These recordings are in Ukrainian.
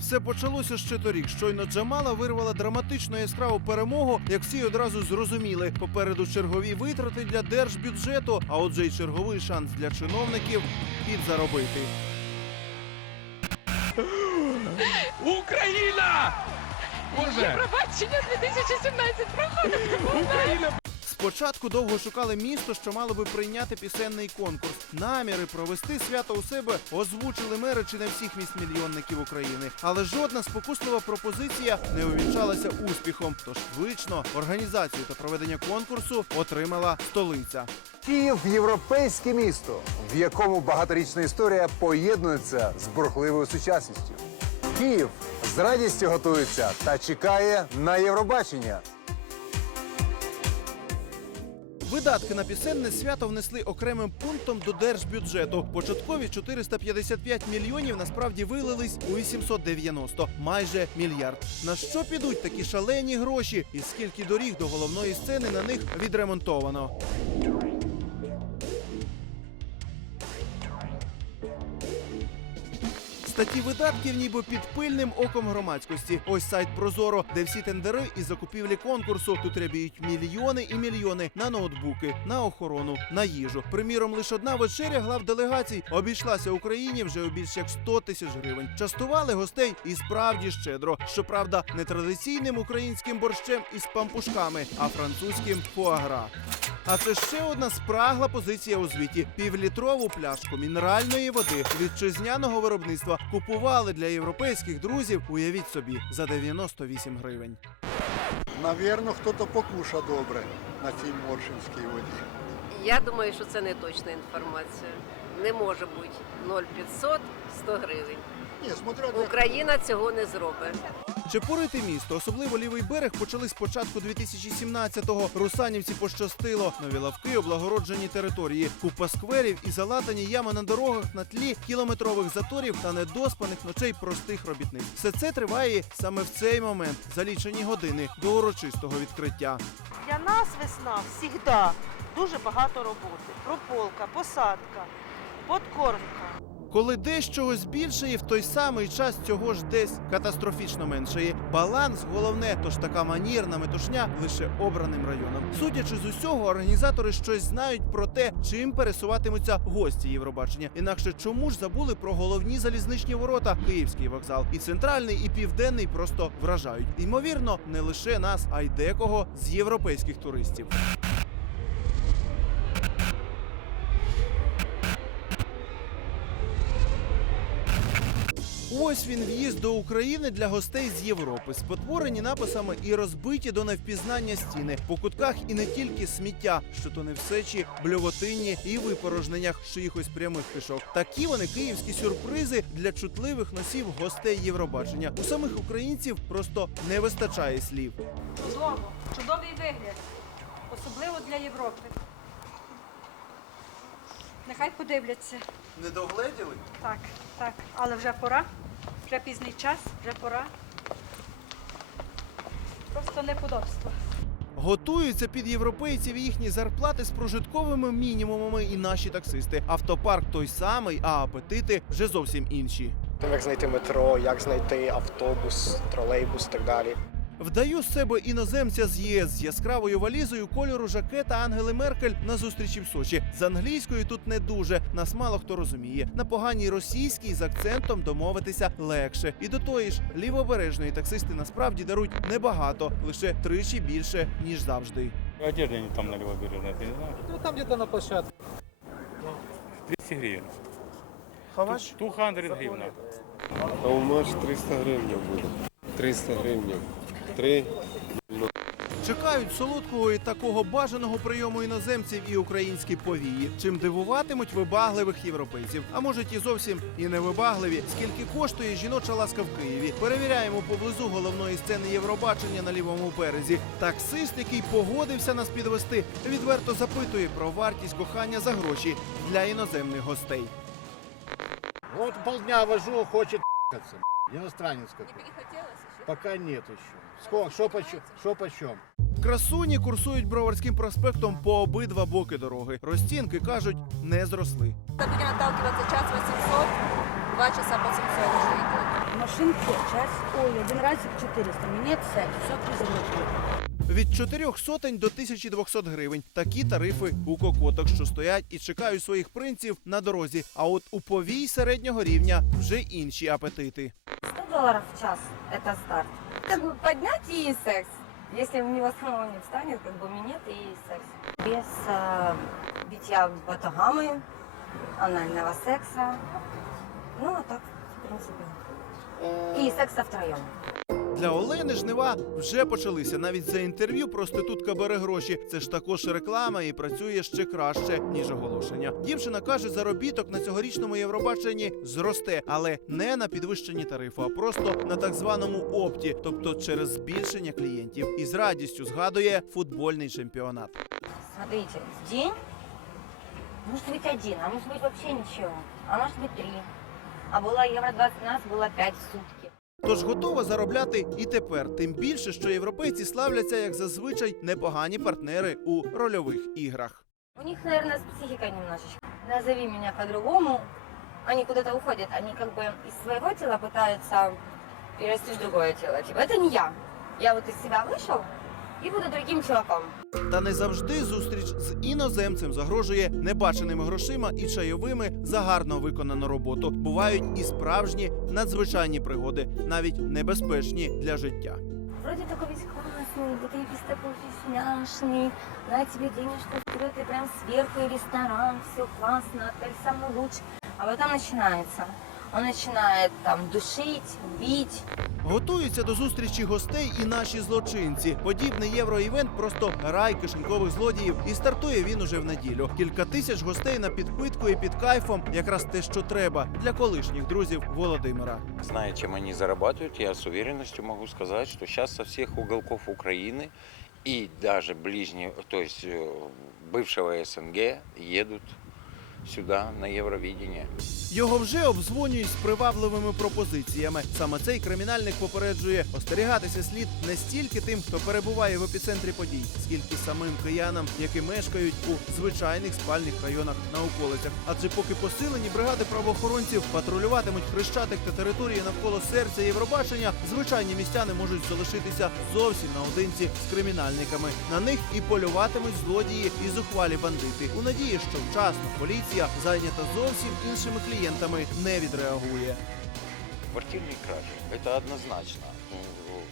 Все почалося ще торік. Щойно Джамала вирвала драматичну яскраву перемогу, як всі одразу зрозуміли. Попереду чергові витрати для держбюджету, а отже, й черговий шанс для чиновників підзаробити. Україна! Боже! Євробачення 2017 проходить. Спочатку довго шукали місто, що мало би прийняти пісенний конкурс. Наміри провести свято у себе озвучили мери чи не всіх міст мільйонників України. Але жодна спокуслива пропозиція не увінчалася успіхом. Тож швидко організацію та проведення конкурсу отримала столиця. Київ європейське місто, в якому багаторічна історія поєднується з бурхливою сучасністю. Київ з радістю готується та чекає на Євробачення. Видатки на пісенне свято внесли окремим пунктом до держбюджету. Початкові 455 мільйонів насправді вилились у 890, майже мільярд. На що підуть такі шалені гроші? І скільки доріг до головної сцени на них відремонтовано? Статті видатків ніби під пильним оком громадськості. Ось сайт Прозоро, де всі тендери і закупівлі конкурсу. Тут рябіють мільйони і мільйони на ноутбуки, на охорону, на їжу. Приміром, лише одна вечеря глав делегацій обійшлася Україні вже у більш як 100 тисяч гривень. Частували гостей і справді щедро. Щоправда, не традиційним українським борщем із пампушками, а французьким фуагра. А це ще одна спрагла позиція у звіті. Півлітрову пляшку мінеральної води вітчизняного виробництва купували для європейських друзів. Уявіть собі за 98 гривень. Навірно, хтось покуша добре на цій моршинській воді. Я думаю, що це не точна інформація. Не може бути 0,500 100 гривень. Україна цього не зробить. Чепурити місто, особливо лівий берег, почали з початку 2017-го. Русанівці пощастило. Нові лавки, облагороджені території, купа скверів і залатані ями на дорогах на тлі кілометрових заторів та недоспаних ночей простих робітниць. Все це триває саме в цей момент, за лічені години до урочистого відкриття. Для нас весна завжди дуже багато роботи. Прополка, посадка, подкормка. Коли десь чогось більшає, в той самий час цього ж десь катастрофічно меншає. Баланс головне, тож така манірна метушня лише обраним районом. Судячи з усього, організатори щось знають про те, чим пересуватимуться гості Євробачення. Інакше чому ж забули про головні залізничні ворота, Київський вокзал і центральний, і південний просто вражають. Ймовірно, не лише нас, а й декого з європейських туристів. Ось він в'їзд до України для гостей з Європи, спотворені написами і розбиті до невпізнання стіни. По кутках і не тільки сміття, що то не в сечі, бльовотинні і випорожненнях чиїхось прямих кишок. Такі вони київські сюрпризи для чутливих носів гостей Євробачення. У самих українців просто не вистачає слів. Чудово, чудовий вигляд, особливо для Європи. Нехай подивляться. Не догледіли? Так, так, але вже пора, вже пізний час, вже пора. Просто неподобство. Готуються під європейців і їхні зарплати з прожитковими мінімумами і наші таксисти. Автопарк той самий, а апетити вже зовсім інші. Тим, як знайти метро, як знайти автобус, тролейбус і так далі. Вдаю з себе іноземця з ЄС з яскравою валізою кольору жакета Ангели Меркель на зустрічі в Сочі. З англійською тут не дуже. Нас мало хто розуміє. На поганій російській з акцентом домовитися легше. І до тої ж лівобережної таксисти насправді дарують небагато, лише тричі більше ніж завжди. Одежда не там на левобережной, ты не знаешь? Ну, там где-то на площадке. 200 гривен. Хавач? 200 гривен. А у нас 300 гривень буде. 300 гривень. Три. Чекають солодкого і такого бажаного прийому іноземців і українські повії, чим дивуватимуть вибагливих європейців. А може і зовсім і не вибагливі. Скільки коштує жіноча ласка в Києві? Перевіряємо поблизу головної сцени Євробачення на лівому березі. Таксист, який погодився нас підвести, відверто запитує про вартість кохання за гроші для іноземних гостей. Вот полдня вожу, хочет ***аться. Иностранец какой. Не перехотелось еще? Пока нет еще. Сколько? Что почем? Что почем? Красуні курсують Броварським проспектом по обидва боки дороги. Розцінки кажуть, не зросли. Будемо отталкиваться час 800, 2 часа по 700 уже йде. машинке час, ой, один разик 400. Мне це все приземлено. Від 4 сотень до 1200 гривень. Такі тарифи у кокоток, що стоять і чекають своїх принців на дорозі. А от у повій середнього рівня вже інші апетити. 100 долларов в час – это старт. Как бы поднять и секс. Если у него самого не встанет, как бы минет и секс. Без э, битья батагами, анального секса. Ну, а так, в принципе. И секса втроем. Для Олени жнива вже почалися. Навіть за інтерв'ю проститутка бере гроші. Це ж також реклама і працює ще краще ніж оголошення. Дівчина каже, заробіток на цьогорічному Євробаченні зросте, але не на підвищенні тарифу, а просто на так званому опті, тобто через збільшення клієнтів. І з радістю згадує футбольний чемпіонат. Смотрите, в день может быть один, а может быть вообще ничего. А может быть три. А было Евро 20 у нас было 5 в сутки. Тож готова заробляти і тепер, тим більше, що європейці славляться як зазвичай непогані партнери у рольових іграх. У них, наверное, с психикой немножечко. Назови меня по-другому. Они куда-то уходят. Они как бы из своего тела пытаются перерасти в другое тело. Типа, это не я. Я вот из себя вышел и буду другим чуваком. Та не завжди зустріч з іноземцем загрожує небаченими грошима і чайовими за гарно виконану роботу. Бувають і справжні надзвичайні пригоди, навіть небезпечні для життя. Вроде такой весь классный, да ты весь такой вкусняшный. На тебе денежку вперед и прям сверху и ресторан, все классно, отель самый лучший. А потом начинается. Он начинает там душить, бить, Готуються до зустрічі гостей і наші злочинці. Подібний євроівент просто рай кишенькових злодіїв. І стартує він уже в неділю. Кілька тисяч гостей на підпитку і під кайфом якраз те, що треба для колишніх друзів Володимира. Зная, чем они зарабатывают, я с уверенностью могу сказать, что сейчас со всех уголков Украины и даже ближнего, то есть э, бывшего СНГ едут сюда на Евровидение. Його вже обдзвонюють з привабливими пропозиціями. Саме цей кримінальник попереджує остерігатися слід не стільки тим, хто перебуває в епіцентрі подій, скільки самим киянам, які мешкають у звичайних спальних районах на околицях. Адже поки посилені бригади правоохоронців патрулюватимуть хрещатик та території навколо серця Євробачення, звичайні містяни можуть залишитися зовсім наодинці з кримінальниками. На них і полюватимуть злодії і зухвалі бандити. У надії, що вчасно поліція зайнята зовсім іншими клієнтами, не відреагує. Квартирные кражи, это однозначно. Ну,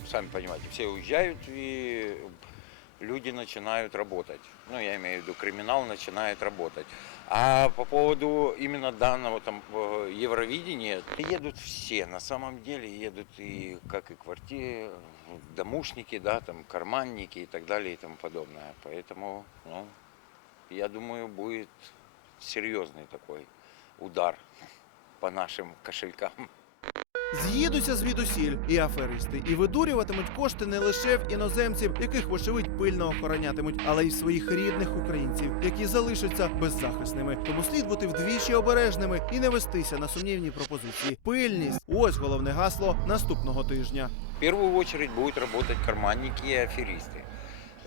Сами понимаете, все уезжают и люди начинают работать. Ну, я имею в виду, криминал начинает работать. А по поводу именно данного там э, Евровидения, едут все, на самом деле едут и как и квартиры, домушники, да, там карманники и так далее и тому подобное. Поэтому, ну, я думаю, будет серьезный такой удар по нашим кошелькам. З'їдуться звідусіль і аферисти, і видурюватимуть кошти не лише в іноземців, яких вочевидь пильно охоронятимуть, але й в своїх рідних українців, які залишаться беззахисними. Тому слід бути вдвічі обережними і не вестися на сумнівні пропозиції. Пильність ось головне гасло наступного тижня. В первую очередь будут работать карманники и аферисты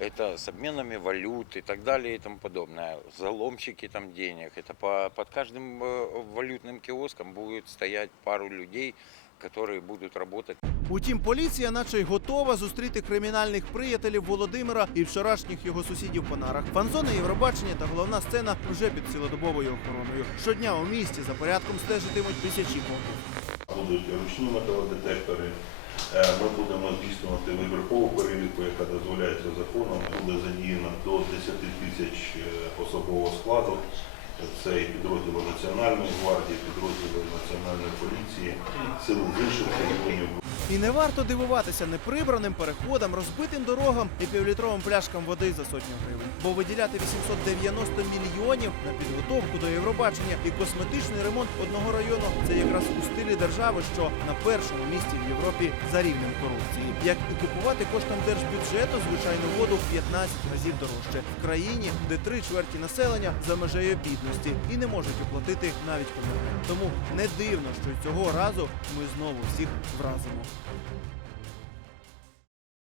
Это с обменами валют и так далее и тому подобное. Заломщики там денег. Это по, под каждым э, валютным киоском будет стоять пару людей, которые будут работать. Утім, поліція, наче й готова зустріти кримінальних приятелів Володимира і вчорашніх його сусідів по нарах. Фанзони Євробачення та головна сцена вже під цілодобовою охороною. Щодня у місті за порядком стежитимуть тисячі копів. будуть ручні металодетектори. Е, Ми будемо здійснювати вибіркову перевірку, яка дозволяється законом. Буде задіяно до 10 тисяч е, особового складу. Це і підрозділи Національної гвардії, підрозділи Національної поліції, сили з інших регіонів. І не варто дивуватися неприбраним переходам, розбитим дорогам і півлітровим пляшкам води за сотню гривень. Бо виділяти 890 мільйонів на підготовку до Євробачення і косметичний ремонт одного району це якраз у стилі держави, що на першому місці в Європі за рівнем корупції. Як і купувати коштом держбюджету звичайну воду в 15 разів дорожче в країні, де три чверті населення за межею бідності і не можуть оплатити навіть комунальне. Тому не дивно, що цього разу ми знову всіх вразимо. Thank you.